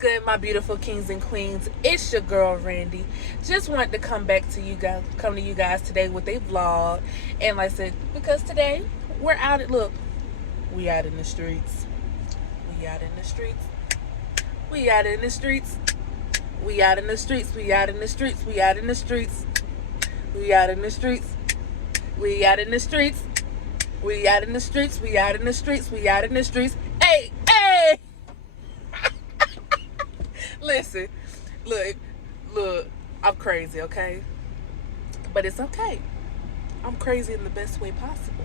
good, my beautiful kings and queens? It's your girl Randy. Just wanted to come to you guys today with a vlog, and like I said, because today we're out at we out in the streets. We out in the streets. We out in the streets. We out in the streets. We out in the streets. We out in the streets. We out in the streets. We out in the streets. We out in the streets. We out in the streets. We out in the streets. Hey, hey. Listen, look, I'm crazy, okay? But it's okay. I'm crazy in the best way possible.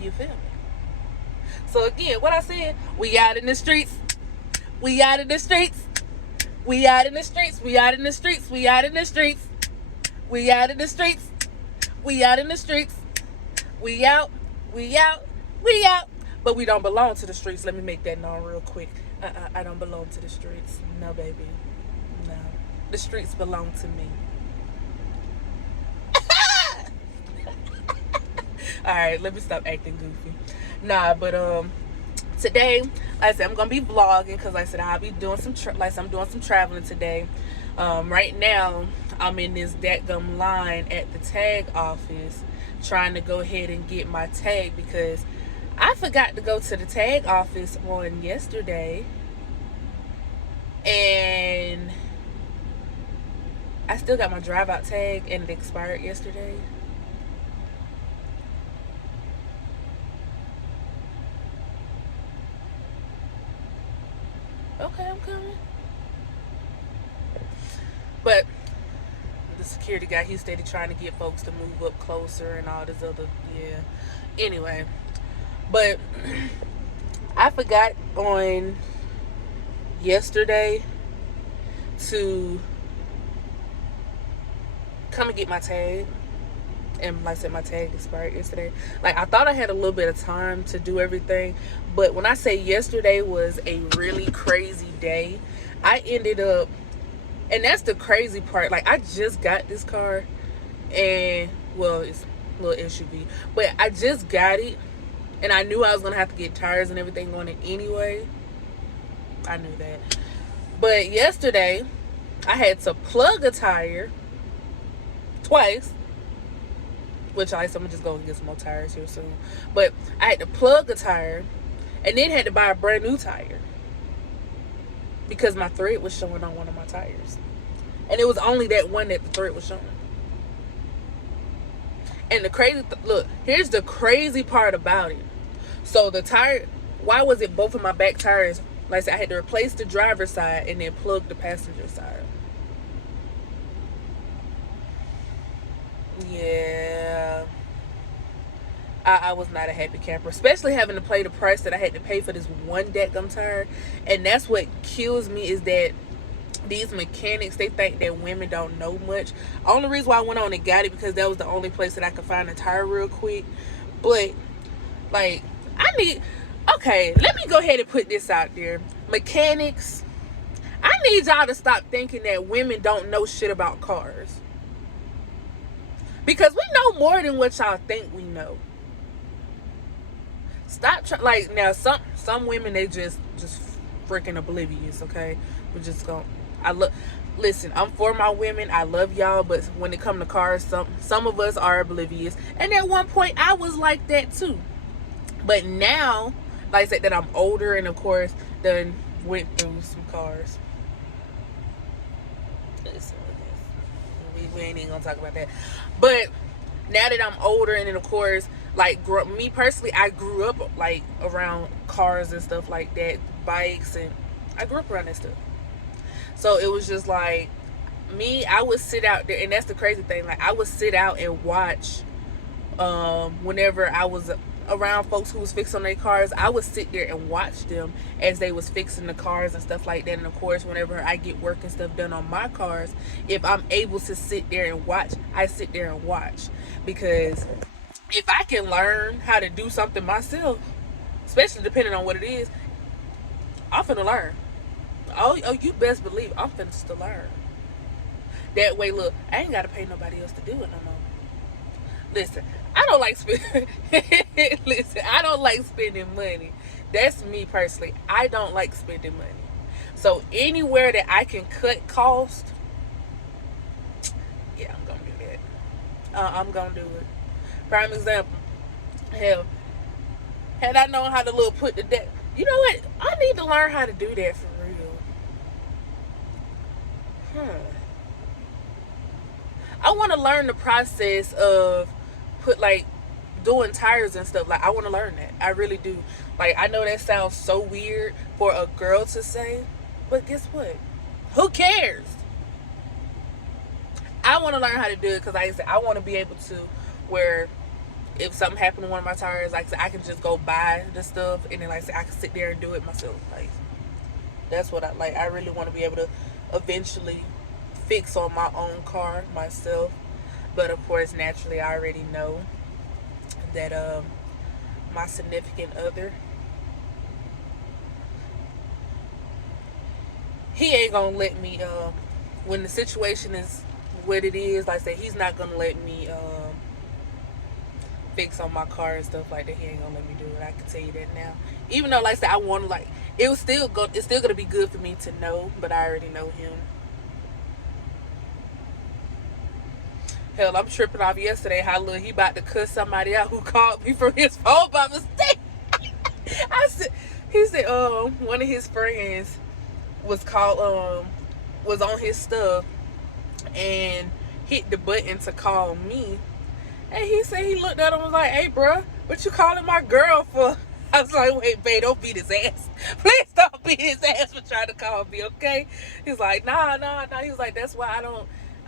You feel me? So again, what I said, we out in the streets. We out in the streets. We out in the streets. We out in the streets. We out in the streets. We out in the streets. We out in the streets. We out. We out. We out. But we don't belong to the streets. Let me make that known real quick. I don't belong to the streets. No, baby. No. The streets belong to me. Alright, let me stop acting goofy. Nah, but today, like I said, I'm gonna be vlogging because like I said I'll be doing I'm doing some traveling today. Right now I'm in this dadgum line at the tag office trying to go ahead and get my tag because I forgot to go to the tag office on yesterday, and I still got my drive out tag and it expired yesterday. Okay, I'm coming. But the security guy, he steady trying to get folks to move up closer and all this other, yeah. Anyway, but I forgot on yesterday to come and get my tag. And like I said, my tag expired yesterday. Like, I thought I had a little bit of time to do everything. But when I say yesterday was a really crazy day, I ended up, and that's the crazy part. Like, I just got this car. And, well, it's a little SUV. But I just got it. And I knew I was going to have to get tires and everything on it anyway. I knew that. But yesterday, I had to plug a tire twice. Which I'm going to just go and get some more tires here soon. But I had to plug a tire. And then had to buy a brand new tire. Because my thread was showing on one of my tires. And it was only that one that the thread was showing. And the crazy, look, here's the crazy part about it. So the tire, why was it both of my back tires? Like I said, I had to replace the driver's side and then plug the passenger side. Yeah. I was not a happy camper, especially having to pay the price that I had to pay for this one dadgum tire. And that's what kills me, is that these mechanics, they think that women don't know much. Only reason why I went on and got it because that was the only place that I could find a tire real quick. But like, okay, let me go ahead and put this out there. Mechanics, I need y'all to stop thinking that women don't know shit about cars. Because we know more than what y'all think we know. Stop like, now some women, they just freaking oblivious, okay? We're just gonna, listen, I'm for my women, I love y'all, but when it comes to cars, some of us are oblivious. And at one point I was like that too. But now, like I said, that I'm older and of course done went through some cars. Listen, we ain't even gonna talk about that. But now that I'm older, and then of course, like, me personally, I grew up like around cars and stuff like that, bikes, and I grew up around that stuff. So it was just like, me, I would sit out there, and that's the crazy thing, like, I would sit out and watch whenever I was around folks who was fixing their cars. I would sit there and watch them as they was fixing the cars and stuff like that. And of course, whenever I get work and stuff done on my cars, if I'm able to sit there and watch, I sit there and watch. Because if I can learn how to do something myself, especially depending on what it is, I'm finna learn. Oh, you best believe I'm finna still learn. That way, look, I ain't gotta pay nobody else to do it no more. Listen, I don't like spending money. That's me personally. I don't like spending money. So anywhere that I can cut cost, yeah, I'm gonna do that. I'm gonna do it. Prime example. Hell, had I known how to little put the deck, you know what? I need to learn how to do that for real. I want to learn the process of put like doing tires and stuff. Like I want to learn that. I really do. Like I know that sounds so weird for a girl to say, but guess what? Who cares? I want to learn how to do it because like I said, I want to be able to where if something happened to one of my tires, like I said, I can just go buy the stuff and then like I said, I can sit there and do it myself. Like that's what I like. I really want to be able to eventually fix on my own car myself. But of course, naturally, I already know that my significant other, he ain't gonna let me. When the situation is what it is, like I said, he's not gonna let me fix on my car and stuff like that. He ain't gonna let me do it. I can tell you that now. Even though, like I said, I want to like it's still gonna be good for me to know, but I already know him. Hell, I'm tripping off yesterday how little he about to cuss somebody out who called me from his phone by mistake. I said, he said, one of his friends was called, was on his stuff and hit the button to call me. And he said he looked at him and was like, "Hey, bro, what you calling my girl for?" I was like, "Wait, babe, don't beat his ass. Please don't beat his ass for trying to call me, okay?" He's like, nah. He was like, "That's why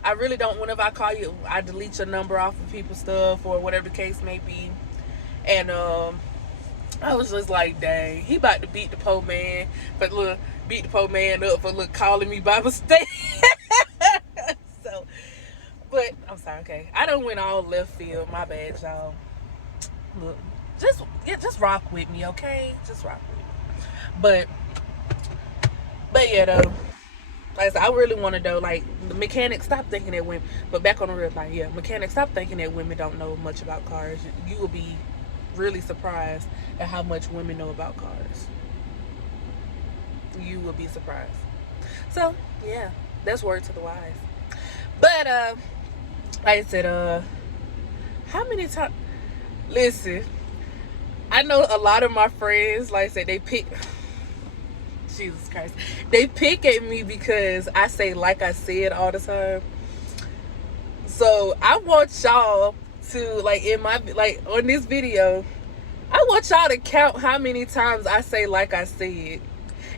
I really don't, whenever I call you, I delete your number off of people's stuff or whatever the case may be." And I was just like, dang, he about to beat the poor man, but look, beat the poor man up for look calling me by mistake. So, but I'm sorry, okay. I done went all left field. My bad, y'all. Look, just rock with me, okay? Just rock with me. But yeah, though. Like I said, I really want to know, like, the mechanics stop thinking that women, but back on the real thing, yeah, mechanics stop thinking that women don't know much about cars. You will be really surprised at how much women know about cars. You will be surprised. So, yeah, that's word to the wise. But, like I said, how many times, listen, I know a lot of my friends, like I said, they pick, Jesus Christ, they pick at me because I say like I said all the time. So I want y'all to, like, in my, like, on this video, I want y'all to count how many times I say like I said.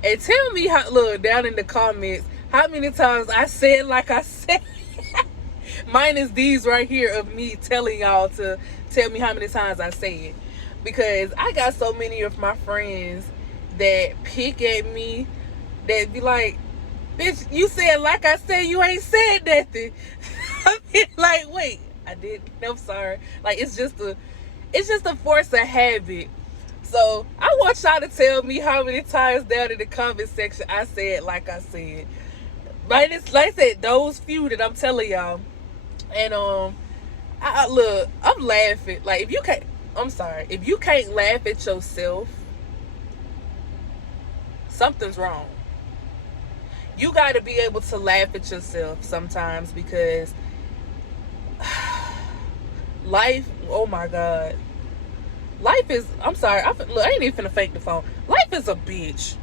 And tell me how, look, down in the comments, how many times I said like I said. Minus these right here of me telling y'all to tell me how many times I said. Because I got so many of my friends that pick at me that be like, "Bitch, you said like I said, you ain't said nothing." I mean, like, wait, I did. I'm sorry. Like, it's just a force of habit. So I want y'all to tell me how many times down in the comment section I said like I said. Right, it's like I said, those few that I'm telling y'all. And I look, I'm laughing. Like, if you can't, I'm sorry, if you can't laugh at yourself, something's wrong. You got to be able to laugh at yourself sometimes because life, oh my God. Life is, I'm sorry, look, I ain't even finna fake the phone. Life is a bitch.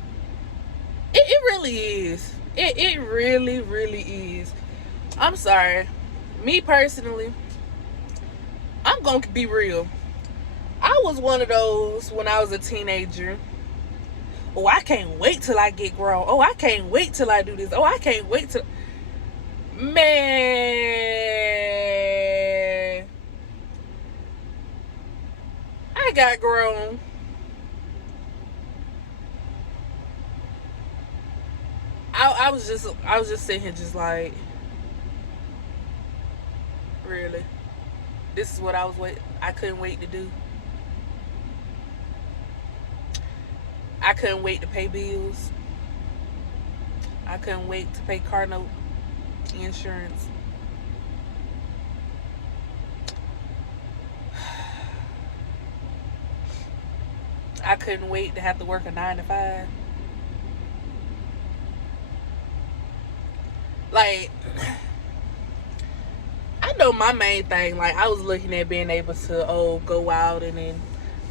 It really is. It really, really is. I'm sorry. Me personally, I'm going to be real. I was one of those when I was a teenager. Oh, I can't wait till I get grown. Oh, I can't wait till I do this. Oh, I can't wait till... Man. I got grown. I was just sitting here just like, really? This is what I couldn't wait to do. I couldn't wait to pay bills. I couldn't wait to pay car note, insurance. I couldn't wait to have to work a 9 to 5. Like, I know my main thing, like, I was looking at being able to, go out and then,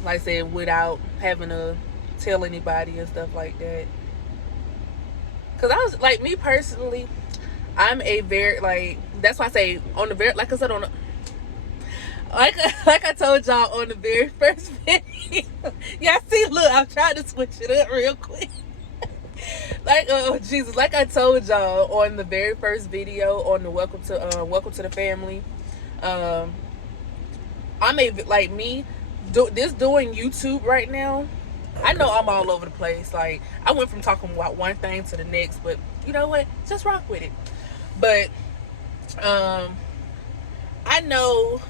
like I said, without having to tell anybody and stuff like that. Because I was, like, me personally, I'm a very, like, that's why I say, on the very, like I said, on the, like I told y'all on the very first video. Y'all see, look, I'm trying to switch it up real quick. Like, oh Jesus, like I told y'all on the very first video on the welcome to the family, I'm a, like, me doing YouTube right now. I know I'm all over the place. Like, I went from talking about one thing to the next, but you know what? Just rock with it. But I know,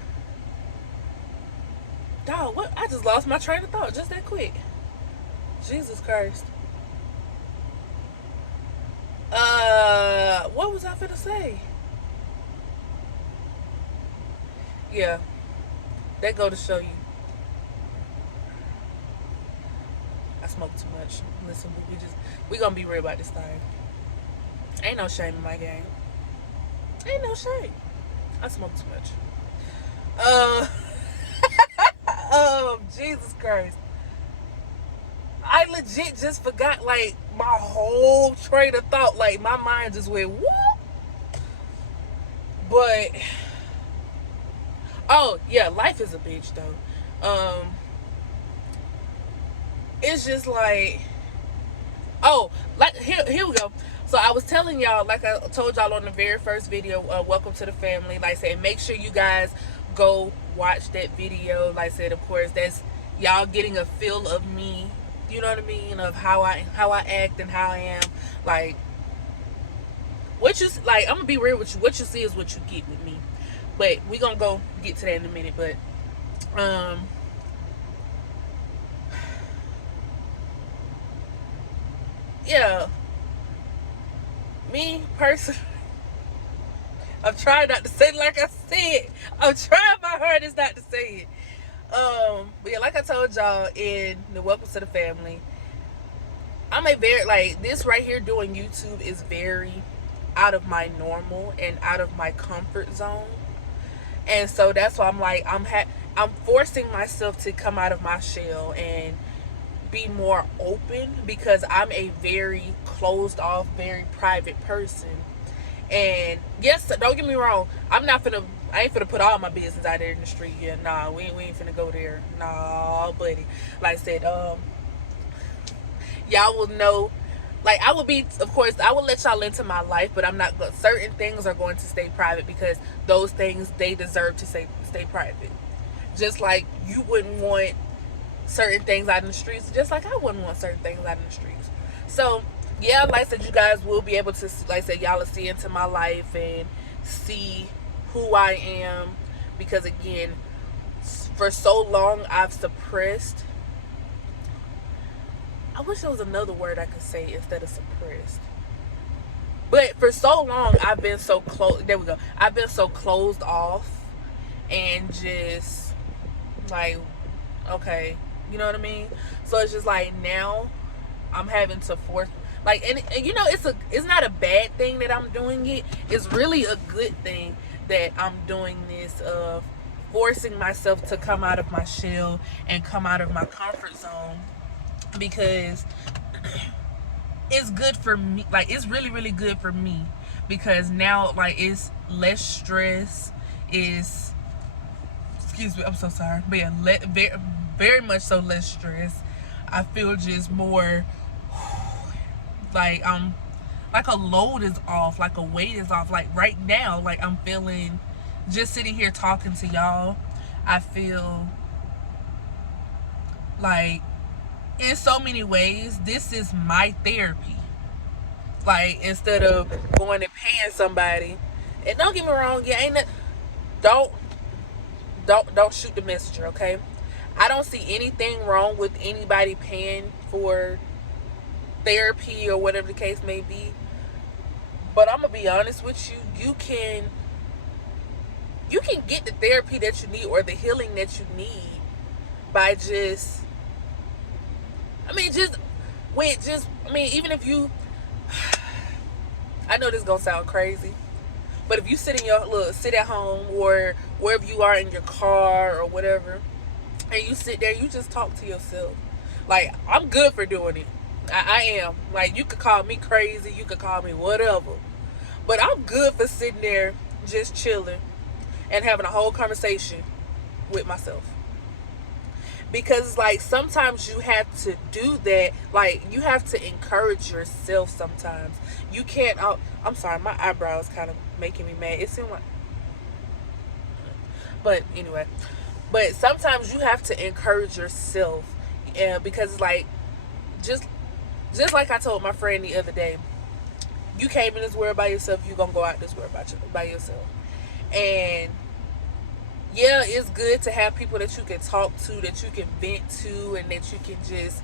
dog, what? I just lost my train of thought just that quick. Jesus Christ. What was I finna say? Yeah, that go to show you. I smoke too much. Listen, we gonna be real about this thing. Ain't no shame in my game. Ain't no shame. I smoke too much. Jesus Christ. I legit just forgot, like, my whole train of thought. Like, my mind just went whoop. But oh yeah, life is a bitch though. It's just like, oh, like, here we go. So I was telling y'all, like I told y'all on the very first video, welcome to the family. Like I said, make sure you guys go watch that video. Like I said, of course, that's y'all getting a feel of me. You know what I mean? Of how I act and how I am. Like, what you, like, I'm gonna be real with you. What you see is what you get with me. But we gonna go get to that in a minute. But yeah, me personally, I'm trying not to say it like I said. I'm trying my hardest not to say it. But yeah, like I told y'all in the welcome to the family, I'm a very, like, this right here doing YouTube is very out of my normal and out of my comfort zone. And so that's why I'm like, I'm forcing myself to come out of my shell and be more open, because I'm a very closed off, very private person. And yes, don't get me wrong, I ain't finna put all my business out there in the street. Yeah, nah, we ain't finna go there. Nah, buddy. Like I said, y'all will know. Like, I will be, of course, I will let y'all into my life, but I'm not. Certain things are going to stay private, because those things, they deserve to stay private. Just like you wouldn't want certain things out in the streets, just like I wouldn't want certain things out in the streets. So yeah, like I said, you guys will be able to, like I said, y'all will see into my life and see who I am, because again, for so long I've suppressed. I wish there was another word I could say instead of suppressed. But for so long I've been so close. There we go. I've been so closed off and just like, okay, you know what I mean? So it's just like, now I'm having to force, like, and you know, it's not a bad thing that I'm doing it. It's really a good thing that I'm doing this, forcing myself to come out of my shell and come out of my comfort zone, because it's good for me. Like, it's really, really good for me, because now, like, it's less stress. Is, excuse me, I'm so sorry, but yeah, very, very much so less stress. I feel just more like like a load is off, like a weight is off. Like right now, like I'm feeling, just sitting here talking to y'all, I feel like in so many ways this is my therapy. Like, instead of going and paying somebody, and don't get me wrong, yeah, ain't that, don't shoot the messenger, okay? I don't see anything wrong with anybody paying for therapy or whatever the case may be. But I'm gonna be honest with you, you can get the therapy that you need, or the healing that you need, by just, even if you, I know this gonna sound crazy, but if you sit at home or wherever you are in your car or whatever, and you sit there, you just talk to yourself. Like, I'm good for doing it. I am. Like, you could call me crazy, you could call me whatever, but I'm good for sitting there just chilling and having a whole conversation with myself. Because, like, sometimes you have to do that. Like, you have to encourage yourself sometimes. You can't. Oh, I'm sorry, my eyebrows kind of making me mad. It seemed like. But anyway. But sometimes you have to encourage yourself. Because, like, just like I told my friend the other day, you came in this world by yourself, you gonna go out this world by yourself. And yeah, it's good to have people that you can talk to, that you can vent to, and that you can just,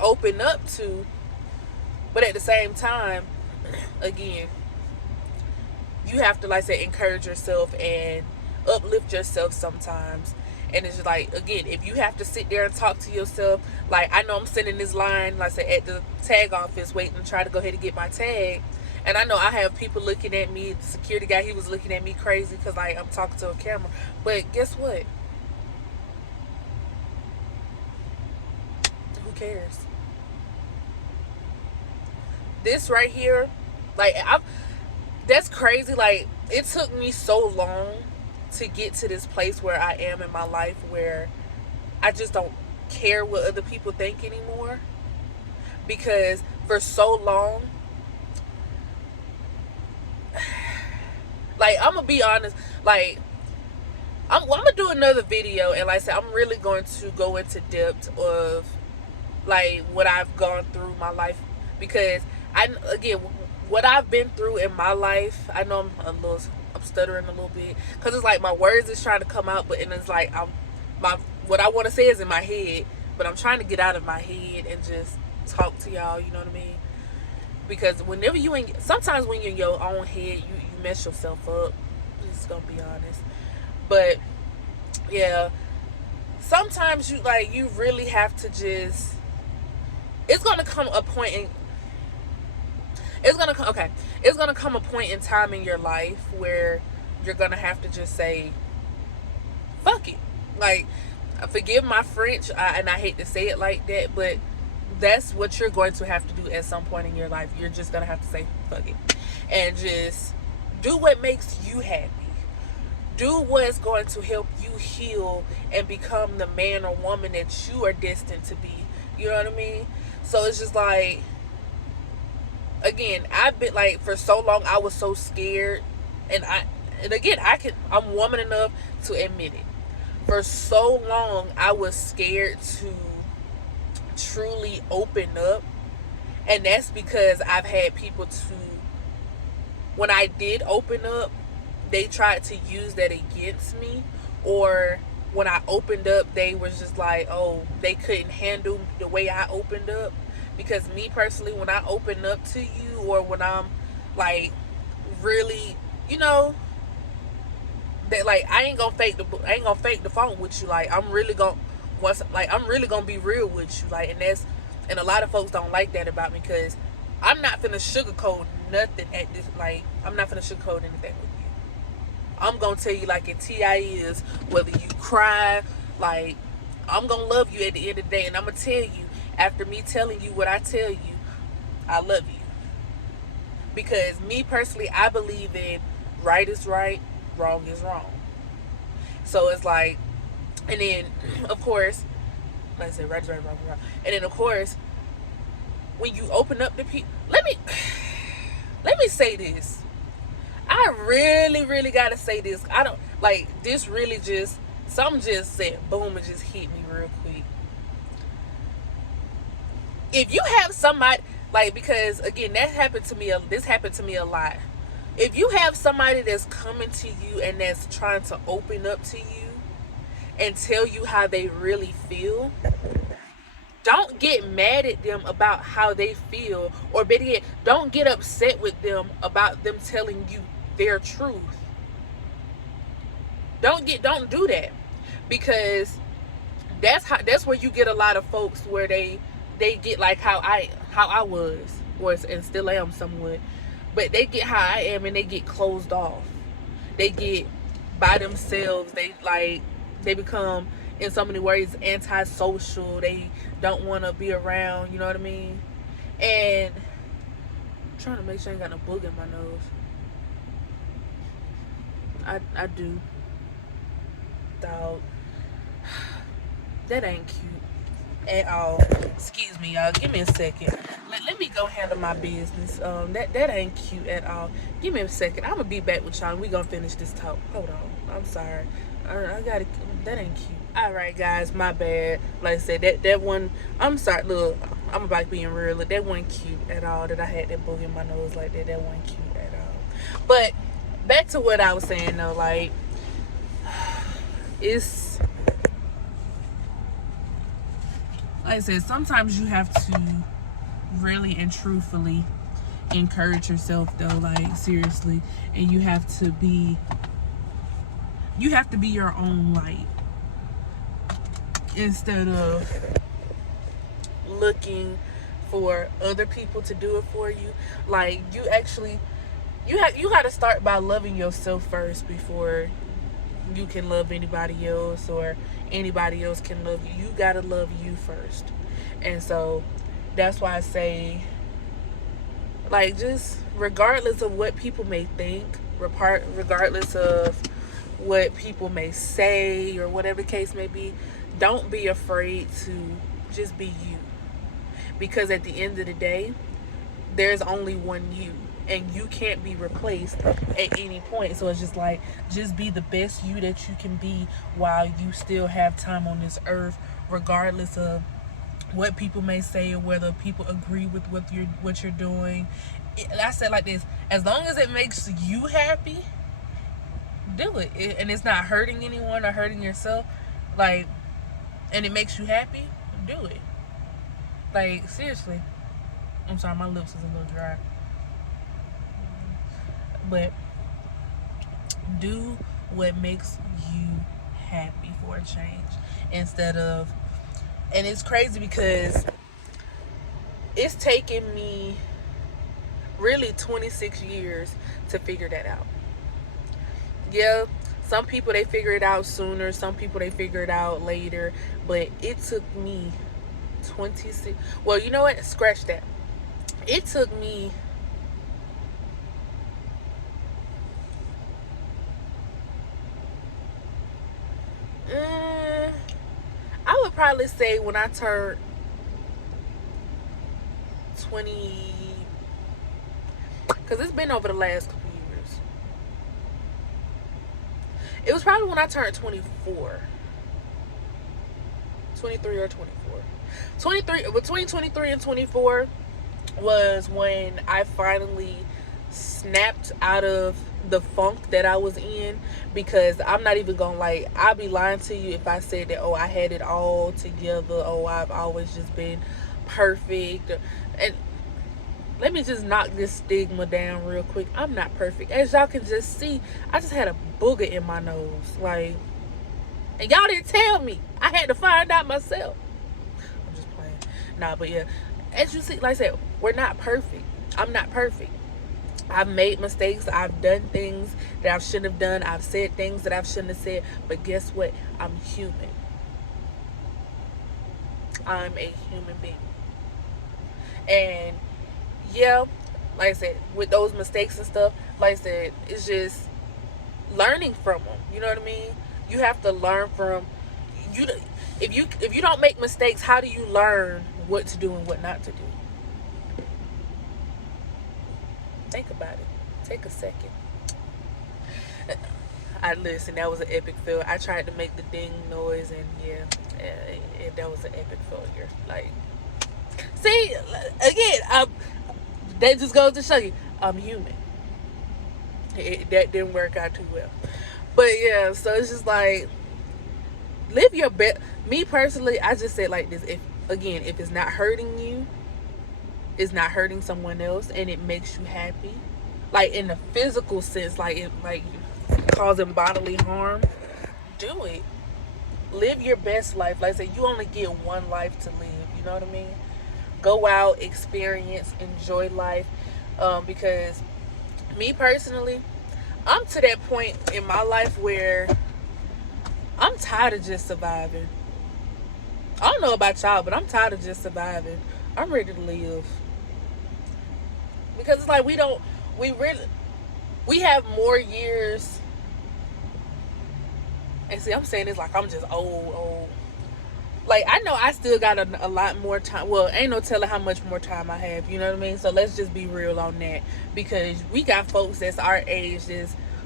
open up to. But at the same time, again, you have to, like I said, encourage yourself and uplift yourself sometimes. And it's just like, again, if you have to sit there and talk to yourself, like, I know I'm sitting in this line, like I said, at the tag office waiting to try to go ahead and get my tag. And I know I have people looking at me. The security guy, he was looking at me crazy because, like, I'm talking to a camera. But guess what? Who cares? This right here, like, that's crazy. Like, it took me so long to get to this place where I am in my life, where I just don't care what other people think anymore. Because for so long, like, I'm gonna be honest, like, I'm gonna do another video, and like I said, I'm really going to go into depth of, like, what I've gone through my life. Because what I've been through in my life, I know I'm stuttering a little bit because it's like my words is trying to come out, but and it's like what I want to say is in my head, but I'm trying to get out of my head and just talk to y'all. You know what I mean? Because whenever sometimes when you're in your own head, you mess yourself up. Just gonna be honest. But yeah, sometimes you really have to just. It's gonna come a point in. It's gonna come a point in time in your life where you're gonna have to just say, "Fuck it." Like, forgive my French, and I hate to say it like that, but that's what you're going to have to do at some point in your life. You're just gonna have to say, "Fuck it," and just do what makes you happy. Do what's going to help you heal and become the man or woman that you are destined to be. You know what I mean? So it's just like. Again, I've been, like, for so long I was so scared, and again, I'm woman enough to admit it. For so long I was scared to truly open up, and that's because I've had people when I did open up, they tried to use that against me, or when I opened up, they was just like, oh, they couldn't handle the way I opened up. Because me personally, when I open up to you, or when I'm, like, really, that, like, I ain't gonna fake the phone with you. Like, I'm really gonna be real with you. Like, and a lot of folks don't like that about me, because I'm not finna sugarcoat nothing at this. Like, I'm not finna sugarcoat anything with you. I'm gonna tell you like it T.I. is, whether you cry, like, I'm gonna love you at the end of the day, and I'm gonna tell you. After me telling you what I tell you, I love you. Because me personally, I believe in right is right, wrong is wrong. So it's like, and then, of course, like I said, right is right, wrong is wrong. And then, of course, when you open up to people, let me say this. I really, really gotta say this. I don't, like, this really just, something just said boom and just hit me real quick. If you have somebody, like, because again, this happened to me a lot. If you have somebody that's coming to you and that's trying to open up to you and tell you how they really feel, don't get mad at them about how they feel, or better yet, don't get upset with them about them telling you their truth. Don't do that, because that's where you get a lot of folks where they get like how I was, and still am somewhat, But they get how I am and they get closed off. They get by themselves. They become, in so many ways, antisocial. They don't want to be around, you know what I mean? And I'm trying to make sure I ain't got no boog in my nose. I do. Dog. That ain't cute at all. Excuse me, y'all. Give me a second. Let me go handle my business. That ain't cute at all. Give me a second. I'm gonna be back with y'all. We gonna finish this talk. Hold on. I'm sorry. I gotta. That ain't cute. All right, guys. My bad. Like I said, that one. I'm sorry. Look, I'm about being real. Look, that wasn't cute at all. That I had that boog in my nose like that. That wasn't cute at all. But back to what I was saying though. Like, it's, like I said, sometimes you have to really and truthfully encourage yourself though, like seriously, and you have to be your own light instead of looking for other people to do it for you. Like, you actually, you got to start by loving yourself first before you can love anybody else, or anybody else can love you. You gotta love you first. And so that's why I say, like, just regardless of what people may think, regardless of what people may say, or whatever the case may be, don't be afraid to just be you. Because at the end of the day, there's only one you, and you can't be replaced at any point. So it's just like, just be the best you that you can be while you still have time on this earth, regardless of what people may say, or whether people agree with what you're doing. I said like this: as long as it makes you happy, do it. And it's not hurting anyone or hurting yourself, like, and it makes you happy, do it. Like, seriously. I'm sorry, my lips is a little dry. But do what makes you happy for a change, instead of, and it's crazy because it's taken me really 26 years to figure that out. Yeah, some people, they figure it out sooner, some people they figure it out later, but it took me 26, well, you know what, scratch that. It took me I would probably say when I turned 20, because it's been over the last couple years. It was probably when I turned 24. 23 or 24. 23, between 23 and 24 was when I finally snapped out of the funk that I was in. Because I'm not even gonna, like, I'd be lying to you if I said that, oh, I had it all together, oh, I've always just been perfect. And let me just knock this stigma down real quick. I'm not perfect. As y'all can just see, I just had a booger in my nose, like, and y'all didn't tell me. I had to find out myself. I'm just playing. Nah, but yeah, as you see, like I said, we're not perfect. I'm not perfect. I've made mistakes. I've done things that I shouldn't have done. I've said things that I shouldn't have said. But guess what? I'm human. I'm a human being. And yeah, like I said, with those mistakes and stuff, like I said, it's just learning from them. You know what I mean? You have to learn from you. If you don't make mistakes, how do you learn what to do and what not to do? Think about it. Take a second. Listen, that was an epic fail. I tried to make the ding noise, and yeah, that was an epic failure. Like, see, again, that just goes to show you, I'm human. That didn't work out too well. But yeah, so it's just like, live your best. Me personally, I just said like this: if it's not hurting you, it's not hurting someone else, and it makes you happy, like in the physical sense, like causing bodily harm, do it. Live your best life. Like I said, you only get one life to live. You know what I mean? Go out, experience, enjoy life, because Me personally, I'm to that point in my life where I'm tired of just surviving. I don't know about y'all, but I'm tired of just surviving. I'm ready to live. Because it's like we really, we have more years. And see, I'm saying this like I'm just old. Like, I know I still got a lot more time. Well, ain't no telling how much more time I have. You know what I mean? So let's just be real on that. Because we got folks that's our age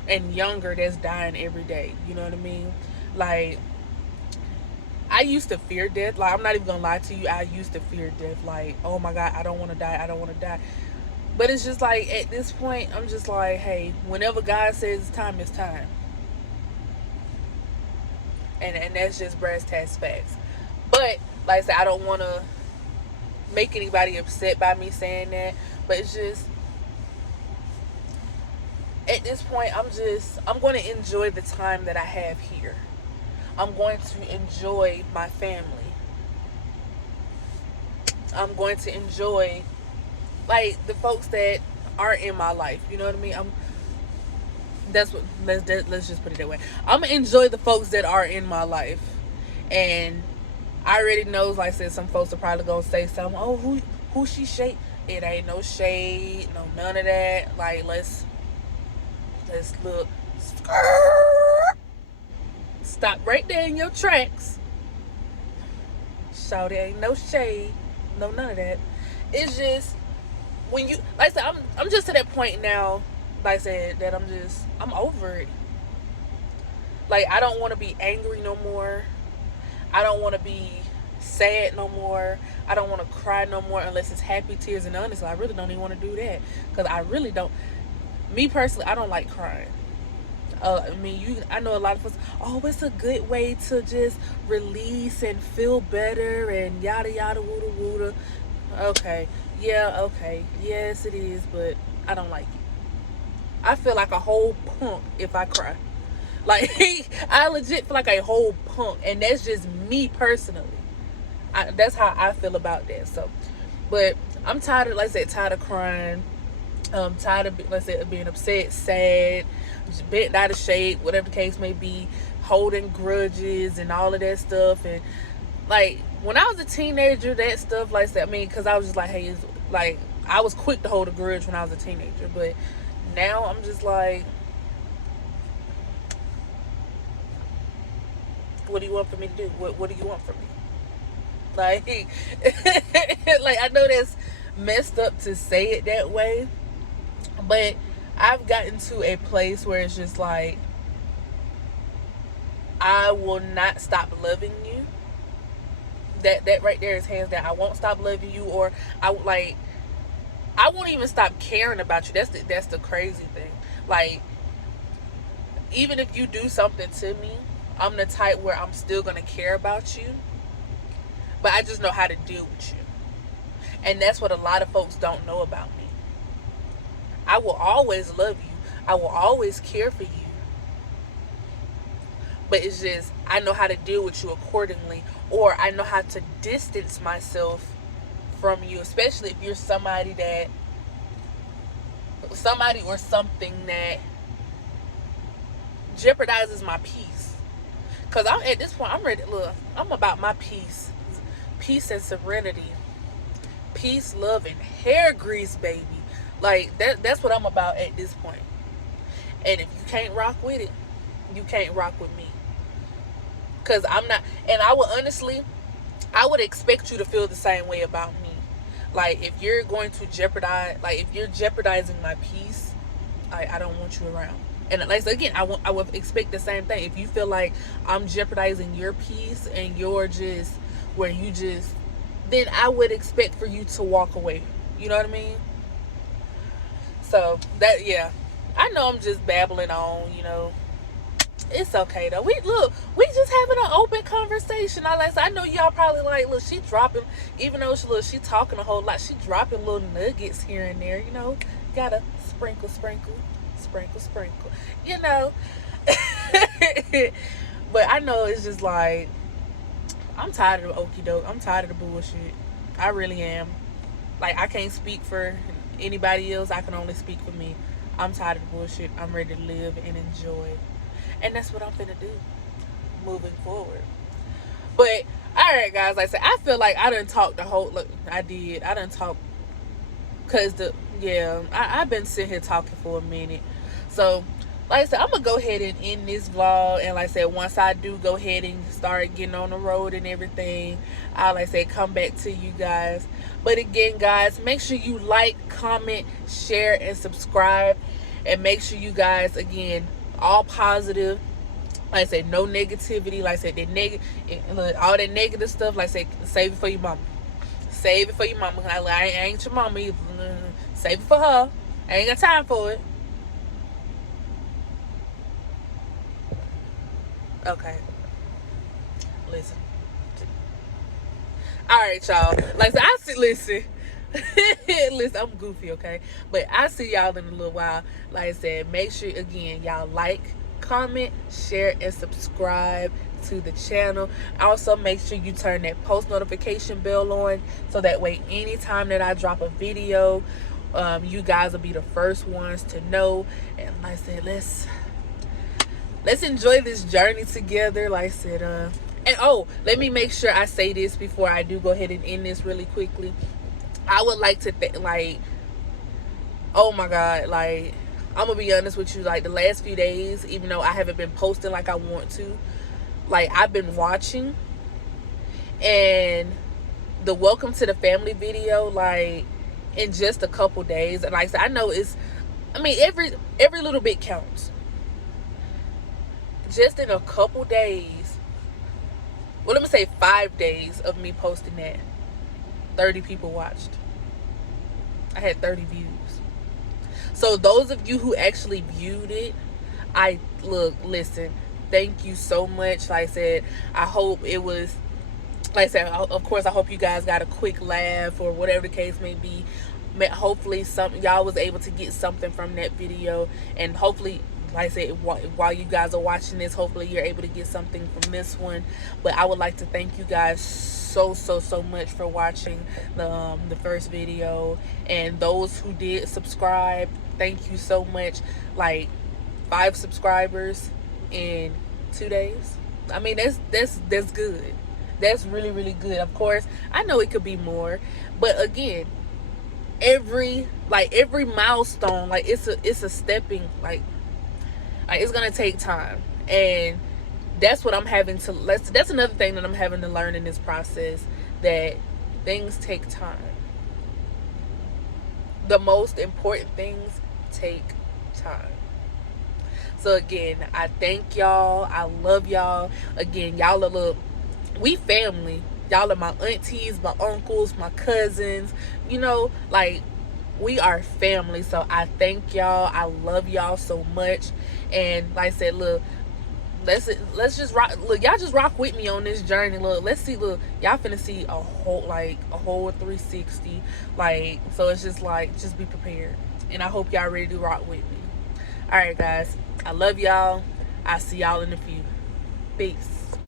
and younger that's dying every day. You know what I mean? Like, I used to fear death. Like, I'm not even gonna lie to you. I used to fear death. Like, oh my God, I don't want to die. I don't want to die. But it's just like, at this point, I'm just like, hey, whenever God says it's time, it's time. And that's just brass tacks facts. But like I said, I don't want to make anybody upset by me saying that. But it's just, at this point, I'm going to enjoy the time that I have here. I'm going to enjoy my family. I'm going to enjoy, like, the folks that are in my life. You know what I mean? That's what let's just put it that way. I'm gonna enjoy the folks that are in my life, and I already knows. Like I said, some folks are probably gonna say something. Oh, who she shade? It ain't no shade, no none of that. Like, let's look. Stop right there in your tracks. Shout, it ain't no shade, no none of that. It's just, when you, like I said, I'm just to that point now. Like I said, that I'm over it. Like, I don't want to be angry no more. I don't want to be sad no more. I don't want to cry no more unless it's happy tears. And honestly, I really don't even want to do that, because I really don't. Me personally, I don't like crying. I mean, I know a lot of us. Oh, it's a good way to just release and feel better and yada yada woota woota. Okay, yeah, okay, yes, it is, but I don't like it. I feel like a whole punk if I cry. Like, I legit feel like a whole punk, and that's just me personally. That's how I feel about that. So, but I'm tired of, like I said, tired of crying. Tired of, like I said, being upset, sad, bent out of shape, whatever the case may be, holding grudges and all of that stuff. And like, when I was a teenager, that stuff, like I said, I mean, because I was just like, hey, it's like, I was quick to hold a grudge when I was a teenager, but now I'm just like, what do you want for me to do? What do you want from me? Like, like, I know that's messed up to say it that way, but I've gotten to a place where it's just like, I will not stop loving you. That right there is hands down. I won't stop loving you, or I won't even stop caring about you. That's the crazy thing. Like, even if you do something to me, I'm the type where I'm still gonna care about you, but I just know how to deal with you. And that's what a lot of folks don't know about me. I will always love you. I will always care for you. But it's just, I know how to deal with you accordingly, or I know how to distance myself from you, especially if you're somebody or something that jeopardizes my peace. Because I'm at this point, I'm ready. Look, I'm about my peace and serenity, peace, love, and hair grease, baby. Like, that's what I'm about at this point. And if you can't rock with it, you can't rock with me. Because I'm not, and I would expect you to feel the same way about me. Like, if you're going to jeopardize, like, if you're jeopardizing my peace, I don't want you around. And like, again, I would expect the same thing. If you feel like I'm jeopardizing your peace and you're just where you just, then I would expect for you to walk away. You know what I mean? So that, yeah, I know I'm just babbling on. It's okay though. We just having an open conversation. I know y'all probably like, look, she dropping, even though she talking a whole lot, she dropping little nuggets here and there. Gotta sprinkle. But I know it's just like, I'm tired of the okie doke. I'm tired of the bullshit. I really am. Like, I can't speak for anybody else. I can only speak for me. I'm tired of the bullshit. I'm ready to live and enjoy. And that's what I'm finna do moving forward. But all right, guys. Like I said, I feel like I done talked the whole. Look, I did. I done talked because I've been sitting here talking for a minute. So, like I said, I'm gonna go ahead and end this vlog. And like I said, once I do go ahead and start getting on the road and everything, I'll like I said come back to you guys. But again, guys, make sure you like, comment, share, and subscribe. And make sure you guys, again, all positive. Like I said, no negativity. Like I said, all that negative stuff. Like I said, save it for your mama. Save it for your mama. I ain't your mama either. Save it for her. I ain't got time for it. Okay. Listen. Alright, y'all. Like I said, listen. Listen, I'm goofy, okay? But I see y'all in a little while. Like I said, make sure, again, y'all like, comment, share, and subscribe to the channel. Also, make sure you turn that post notification bell on so that way anytime that I drop a video, you guys will be the first ones to know. And like I said, let's enjoy this journey together. Like I said, and oh, let me make sure I say this before I do go ahead and end this really quickly. I would like to like, oh my God, like, I'm gonna be honest with you, like the last few days, even though I haven't been posting like I want to, like I've been watching, and the welcome to the family video, like in just a couple days, and like I said, I know every little bit counts. Just in a couple days, well, let me say 5 days of me posting that, 30 people watched. I had 30 views. So those of you who actually viewed it, listen, thank you so much. Like I said, I hope it was, like I said, of course, I hope you guys got a quick laugh or whatever the case may be. Hopefully y'all was able to get something from that video, and hopefully, like I said, while you guys are watching this, hopefully you're able to get something from this one. But I would like to thank you guys so much for watching the first video, and those who did subscribe, thank you so much. Like 5 subscribers in 2 days. I mean, that's good. That's really good. Of course, I know it could be more, but again, every milestone, like it's a stepping, like it's gonna take time, and that's what I'm having to. That's another thing that I'm having to learn in this process, that things take time. The most important things take time. So again, I thank y'all. I love y'all. Again, y'all are we family. Y'all are my aunties, my uncles, my cousins. You know, like, we are family. So I thank y'all. I love y'all so much. And like I said, look, let's just rock. Look, y'all just rock with me on this journey. Look, let's see. Look, y'all finna see a whole 360. Like, so it's just like, just be prepared. And I hope y'all ready to rock with me. All right, guys. I love y'all. I'll see y'all in a few. Peace.